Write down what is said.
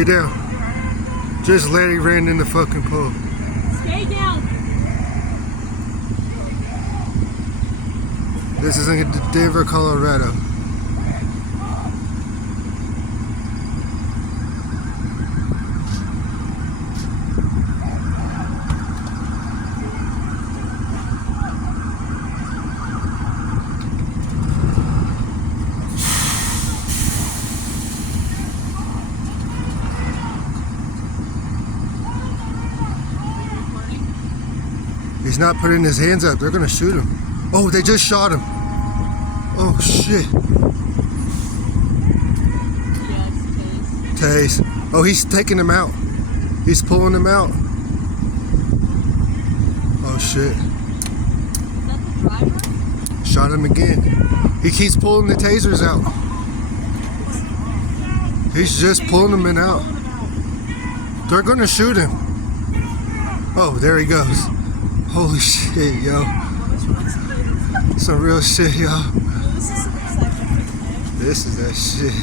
Get down. Just let it ran in the fucking pool. Stay down. This is in Denver, Colorado. He's not putting his hands up. They're gonna shoot him. Oh, they just shot him. Oh shit. Tase. Oh, he's taking him out. He's pulling him out. Oh shit. Is that the driver? Shot him again. He keeps pulling the tasers out. He's just pulling them in out. They're gonna shoot him. Oh, there he goes. Holy shit, yo. Some real shit, yo. This is some excitement. This is that shit.